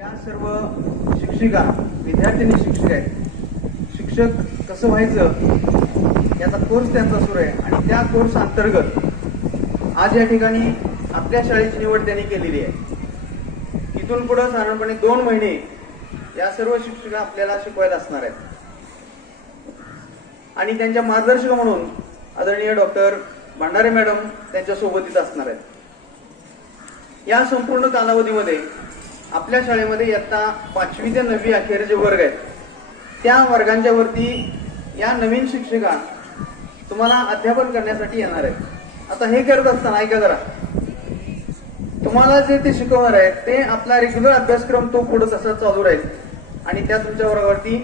या सर्व शिक्षिका विद्यार्थिनी शिक्षक आहेत. शिक्षक कसं व्हायचं? याचा कोर्स त्यांचा सुरू आहे. आणि त्या कोर्स अंतर्गत आज या ठिकाणी आपल्या शाळेची निवड त्यांनी केलेली आहे. इथून पुढे साधारणपणे दोन महिने या सर्व शिक्षिका आपल्याला शिकवायला असणार आहेत. आणि त्यांच्या मार्गदर्शक म्हणून आदरणीय डॉक्टर भंडारे मॅडम त्यांच्या सोबतीत असणार आहेत. या संपूर्ण कालावधीमध्ये आपल्या शाळेमध्ये इयत्ता पाचवी ते नववी अखेर जे वर्ग आहेत त्या वर्गांच्या वरती या नवीन शिक्षिका तुम्हाला अध्यापन करण्यासाठी येणार आहेत. आता हे करत असताना ऐका जरा. तुम्हाला जे ते शिकवणार आहेत ते आपला रेग्युलर अभ्यासक्रम तो पुढे तसा चालू राहील. आणि त्या तुमच्या वर्गावरती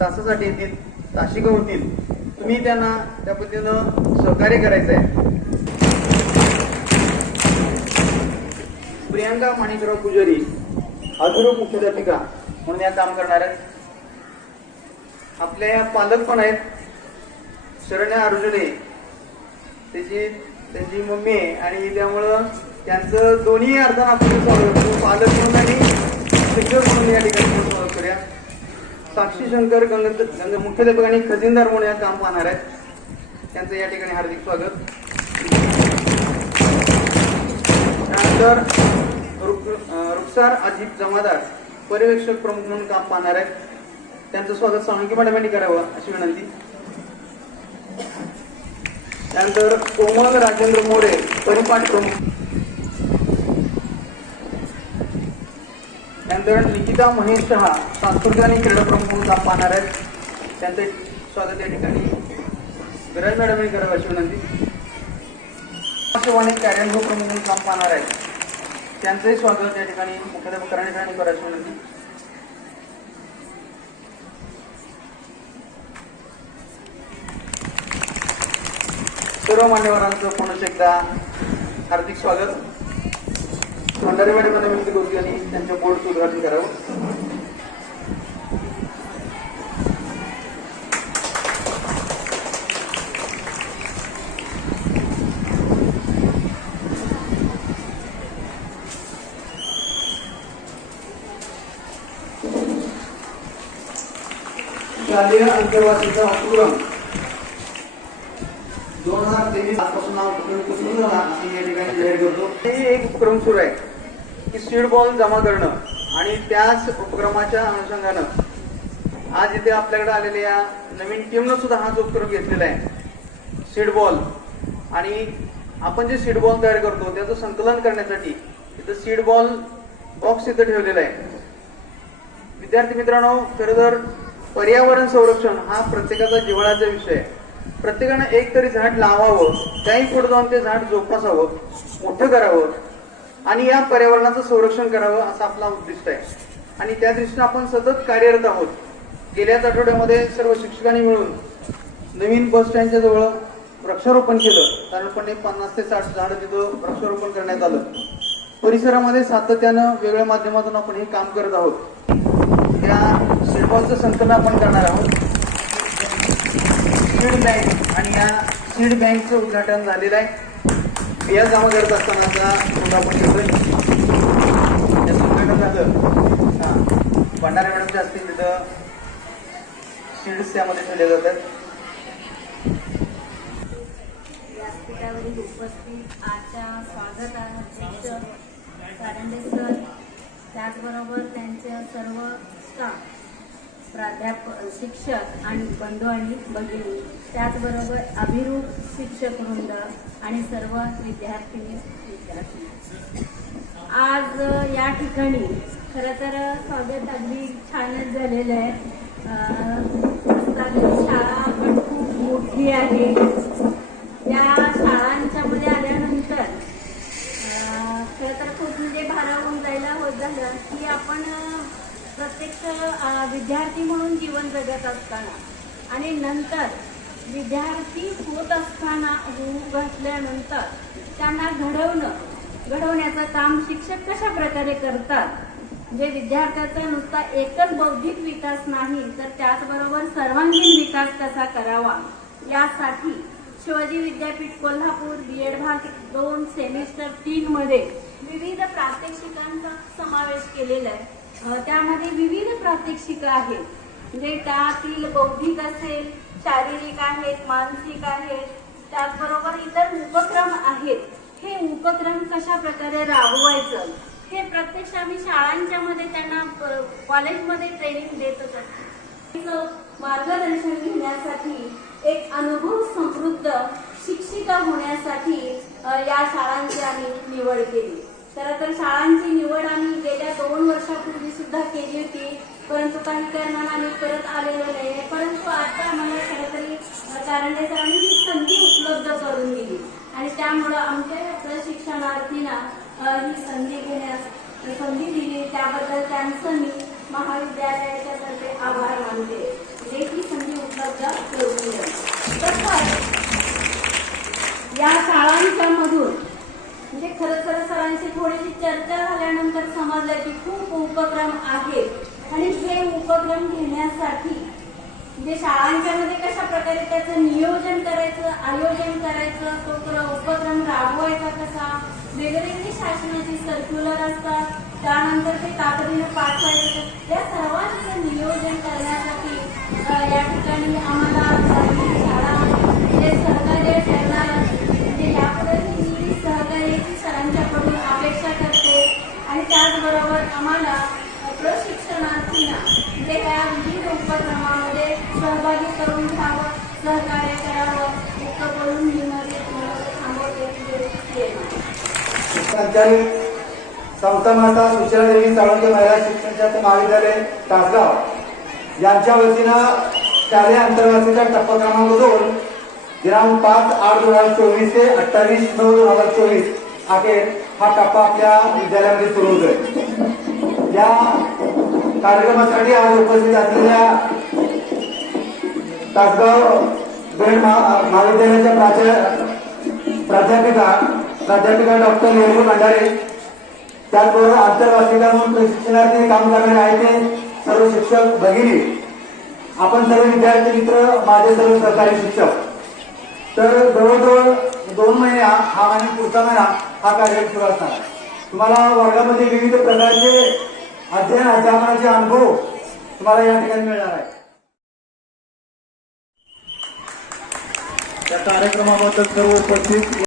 तासासाठी येतील तासिका होतील. तुम्ही त्यांना त्या पद्धतीनं सहकार्य करायचं आहे. प्रियांका माणिकराव पुजारी अधुरूप मुख्याध्यापिका म्हणून या काम करणार आहेत. आपल्या या पालक पण आहेत. शरण्या अर्जुने त्याची त्यांची मम्मी आहे आणि त्यामुळं त्यांचं दोन्ही अर्थानं आपण स्वागत पालक म्हणून आणि शिक्षक म्हणून या ठिकाणी स्वागत करूया. साक्षी शंकर गंग गंग मुख्याध्यापक आणि खजिनदार म्हणून या काम पाहणार आहेत. त्यांचं या ठिकाणी हार्दिक स्वागत. त्यानंतर रुखसार अजित जमादार पर्यवेक्षक प्रमुख म्हणून काम पाहणार आहेत. त्यांचं स्वागत साळुंकी मॅडमांनी करावं अशी विनंती. त्यानंतर कोमल राजेंद्र मोरे परिपाठ प्रमुख. त्यानंतर निकिता महेश शहा सांस्कृतिक आणि क्रीडा प्रमुख म्हणून काम पाहणार आहेत. त्यांचं स्वागत या ठिकाणी विराज मॅडमांनी करावं अशी विनंती. आकाशवाणी कार्यानुभव प्रमुख म्हणून काम पाहणार आहेत. त्यांचंही स्वागत या ठिकाणी मुख्याध्यापक करण्यासाठी करायची विनंती सर्व मान्यवरांचं पुन्हा एकदा हार्दिक स्वागत. भंडारी मॅडम यांना विनंती करू आणि त्यांच्या बोर्डचं उद्घाटन करावं. शालेय अंतर्वासीचा उपक्रम दोन हजार तेवीस आजपासून उपक्रम या ठिकाणी जाहीर करतो. हे एक उपक्रम सुरू आहे की सीड बॉल जमा करणं आणि त्याच उपक्रमाच्या अनुषंगानं आज इथे आपल्याकडे आलेल्या या नवीन टीमनं सुद्धा हाच उपक्रम घेतलेला आहे सीड बॉल आणि आपण जे सीड बॉल तयार करतो त्याचं संकलन करण्यासाठी इथं सीड बॉल बॉक्स इथं ठेवलेला आहे. विद्यार्थी मित्रांनो खरं तर पर्यावरण संरक्षण हा प्रत्येकाचा जिव्हाळ्याचा विषय. आहे प्रत्येकानं एक तरी झाड लावावं त्याही पुढे जाऊन ते झाड जोपासावं मोठं करावं आणि या पर्यावरणाचं संरक्षण करावं असा आपला उद्दिष्ट आहे. आणि त्या दृष्टीनं आपण सतत कार्यरत आहोत. गेल्याच आठवड्यामध्ये सर्व शिक्षकांनी मिळून नवीन बस स्टँडच्या जवळ वृक्षारोपण केलं. साधारणपणे पन्नास ते साठ झाड तिथं वृक्षारोपण करण्यात आलं. परिसरामध्ये सातत्यानं वेगळ्या माध्यमातून आपण हे काम करत आहोत. त्या सीडबॉलचं संकलन आपण करणार आहोत. सीड बँक आणि या सीड बँकचं उद्घाटन झालेलं आहे. बिया जमा करत असतानाचा आपण त्याचं उद्घाटन झालं हां भंडारा मॅडमच्या असतील तिथं सीड्स त्यामध्ये ठेवले जातात. उपस्थित आजच्या स्वागत अध्यक्ष कारंडे सर त्याचबरोबर त्यांचे सर्व स्टाफ. प्राध्यापक शिक्षक आणि बंधू आणि भगिनी त्याचबरोबर अभिरूप शिक्षक वृंद आणि सर्व विद्यार्थिनी विद्यार्थी. आज या ठिकाणी खरं तर स्वागत अगदी छानच झालेलं आहे. अं, शाळा पण खूप मोठी आहे या शाळांच्या मध्ये आल्यानंतर अं, खरं तर खूप म्हणजे भारावून जायला होत झालं की आपण अं, प्रत्यक्ष अं, विद्यार्थी म्हणून जीवन जगत आणि नंतर विद्यार्थी होत असताना होऊ घातल्यानंतर त्यांना घडवणं घडवण्याचं काम शिक्षक कशा प्रकारे करतात? जे विद्यार्थ्याचा नुसता एकच बौद्धिक विकास नाही तर त्याचबरोबर सर्वांगीण विकास कसा करावा? यासाठी शिवाजी विद्यापीठ कोल्हापूर बी एड भाग दोन सेमिस्टर तीन मध्ये विविध प्रात्यक्षिकांचा समावेश केलेला आहे. त्यामध्ये विविध प्रात्यक्षिकं आहेत. म्हणजे त्यातील बौद्धिक असेल शारीरिक आहेत मानसिक आहेत त्याचबरोबर इतर उपक्रम आहेत हे उपक्रम कशा प्रकारे राबवायचं? हे प्रत्यक्ष आम्ही शाळांच्या मध्ये त्यांना कॉलेजमध्ये ट्रेनिंग देतच असतो. मार्गदर्शन घेण्यासाठी एक अनुभव समृद्ध शिक्षिका होण्यासाठी या शाळांची आम्ही निवड केली. खरं तर शाळांची निवड आम्ही गेल्या दोन वर्षापूर्वी सुद्धा केली होती. परंतु काही कारणाने आम्ही परत आलेलो नाही. परंतु आता आम्हाला खरं तरी कारंडे सरांनी ही संधी उपलब्ध करून दिली. आणि त्यामुळं आमच्या प्रशिक्षणार्थींना ही संधी घेण्यास संधी दिली. त्याबद्दल त्यांचं मी महाविद्यालयाच्या तर्फे आभार मानते. जे ही संधी उपलब्ध करून दिली. तसंच या शाळांच्या मधून म्हणजे खरं खरं सरांशी थोडीशी चर्चा झाल्यानंतर समजलं की खूप उपक्रम आहेत. आणि हे उपक्रम घेण्यासाठी म्हणजे शाळांच्या मध्ये कशा प्रकारे त्याचं नियोजन करायचं आयोजन करायचं तो उपक्रम राबवायचा कसा? वेगवेगळी शासनाची सर्क्युलर असतात त्यानंतर ते तातडीनं पाठवायचं या सर्वांचं नियोजन करण्यासाठी या ठिकाणी आम्हाला शाळा जे सहकार्य ठरणार म्हणजे यापुढे मी सहकार्याची सरांच्याकडून अपेक्षा करते आणि त्याचबरोबर आम्हाला प्रशिक्षणार्थींना जे या विविध उपक्रमामध्ये सहभागी करून घ्यावं सहकार्य करावं इतकं बोलून मी मध्ये तुम्हाला थांबवते संचालित संस्था माता सुचनादेवी साळुंके महिला शिक्षण महाविद्यालय तासगाव. यांच्या वतीनं शालेय अंतर्गतीच्या टप्पा क्रमांक दोन दिनांक पाच आठ दोन हजार चोवीस ते अठ्ठावीस नऊ दोन हजार चोवीस अखेर हा टप्पा आपल्या विद्यालयामध्ये सुरू होतोय. या कार्यक्रमासाठी आज उपस्थित असलेल्या तासगाव बेड महा- महाविद्यालयाच्या प्राचार्य प्राध्यापिका प्राध्यापिका डॉक्टर नेहरू भंडारे. त्याचबरोबर आंतरवासिका म्हणून प्रशिक्षणार्थी काम करणारे आहेत ते सर्व शिक्षक भगिनी. आपण सर्व विद्यार्थी मित्र माझे सर्व सहकारी शिक्षक. तर जवळजवळ दोन महिना हा आणि पुढचा महिना हा कार्यक्रम सुरू असणार तुम्हाला वर्गामध्ये विविध प्रकारचे अध्ययन अध्यापनाचे अनुभव तुम्हाला या ठिकाणी मिळणार आहे या कार्यक्रमाबद्दल सर्व उपस्थित